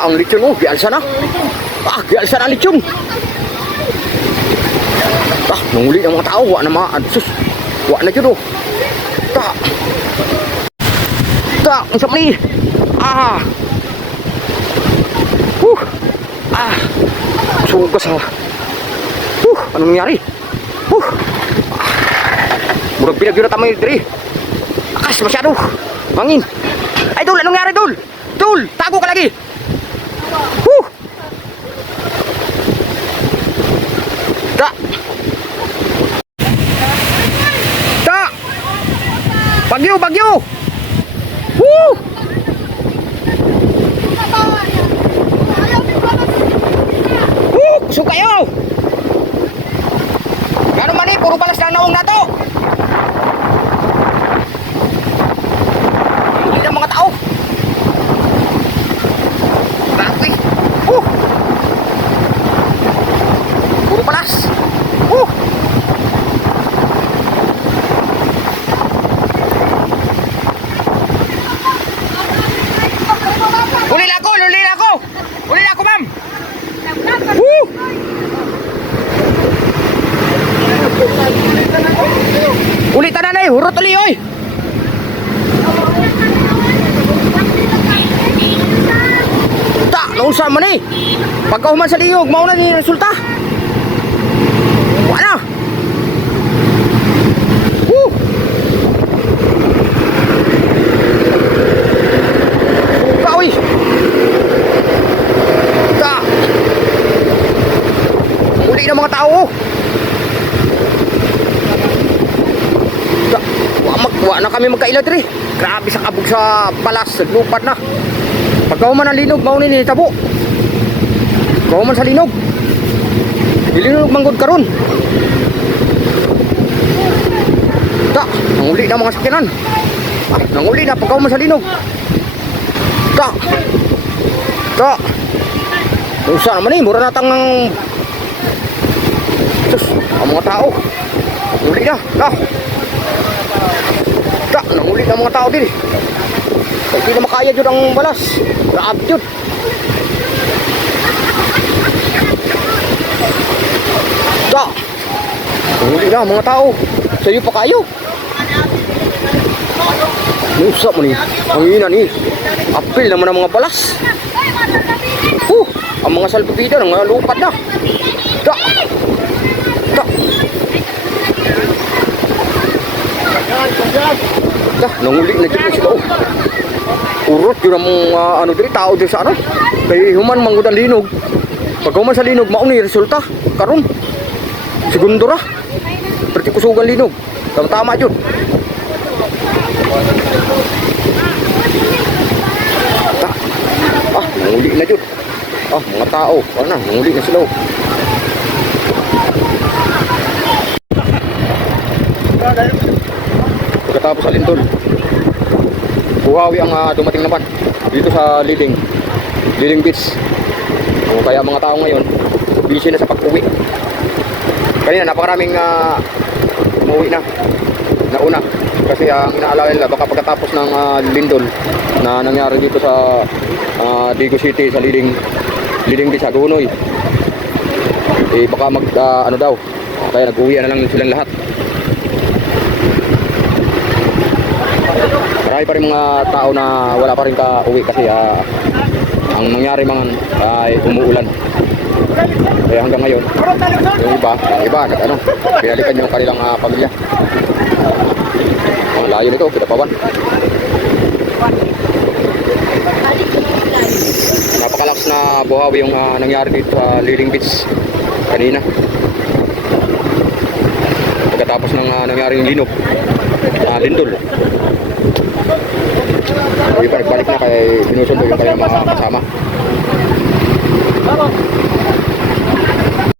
ang lechon oh, gialsa na. Gialsa na lechon. Nanguli ng mga tao, wa na maadsus. Wa na jud oh. Ang sapli. Sugas ha. Anong nangyari? Murag pinag-yun na tamay diri. Akas masyado. Hangin. Ay Dul, anong nangyari Dul? Dul, tago ka lagi. Bagyo. Kusog kayo. Gano'n man puro balas lang naong na to. Hindi na mga tao. Bakit? Puro balas. Uli na ako, ma'am. Uli ta na hurot uli oy. Nausa man eh. Pagkahuman sa liyog, mauna ni resulta. Wala. Uy. Uli na mga tao. Wa na kami magkaila diri. Grabe sa kabog sa balas, lupad na. Pagkahuman ng linog, mauna ni tabo. Pagkahuman sa linog. Linog manggod karon. Nanguli na mga sakyanan. Nanguli na pagkahuman sa linog. Usa naman eh, mura natang ng sus, ang mga tao. Nanguli na. Nanguli na mga tao din. Hindi na makaya dyan ang balas. Graab dyan. Nanguli na mga tao. Sa'yo pa kayo. Nusa mo ni. Ang ina ni. Apil naman ang mga balas. Ang mga salpapida ng mga lupad na. Nanguli na dyan sila oh. Urot yun ang mga ano diri, tao diri sa ano. Kaya human manggod ang linog. Pag human sa linog, maong ni resulta. Karon segundo ra. Perti kusugan linog. Tama yun. Nanguli na dyan. Mga tao. Nanguli na sila. Pagkatapos sa lintol, buhawi ang dumating naman dito sa Liling Beach. Kaya mga tao ngayon, busy na sa pag-uwi. Kanina napakaraming umuwi na. Nauna. Kasi ang inaalala nila, baka pagkatapos ng lindol na nangyari dito sa Digo City, sa Liling Beach, sa Gunoy, baka ano daw, kaya nag-uwi na lang silang lahat. Marami pa rin mga tao na wala pa rin ka-uwi kasi ang nangyari mga ay umuulan. Kaya hanggang ngayon, yung iba pinalikan yung kanilang pamilya. Ang layo nito, Pinapawan. Napakalakas na buhawi yung nangyari dito sa Liling Beach kanina. Pagkatapos ng nangyaring lindol. Yung balik na kay sinusundo yung kanyang mga kasama.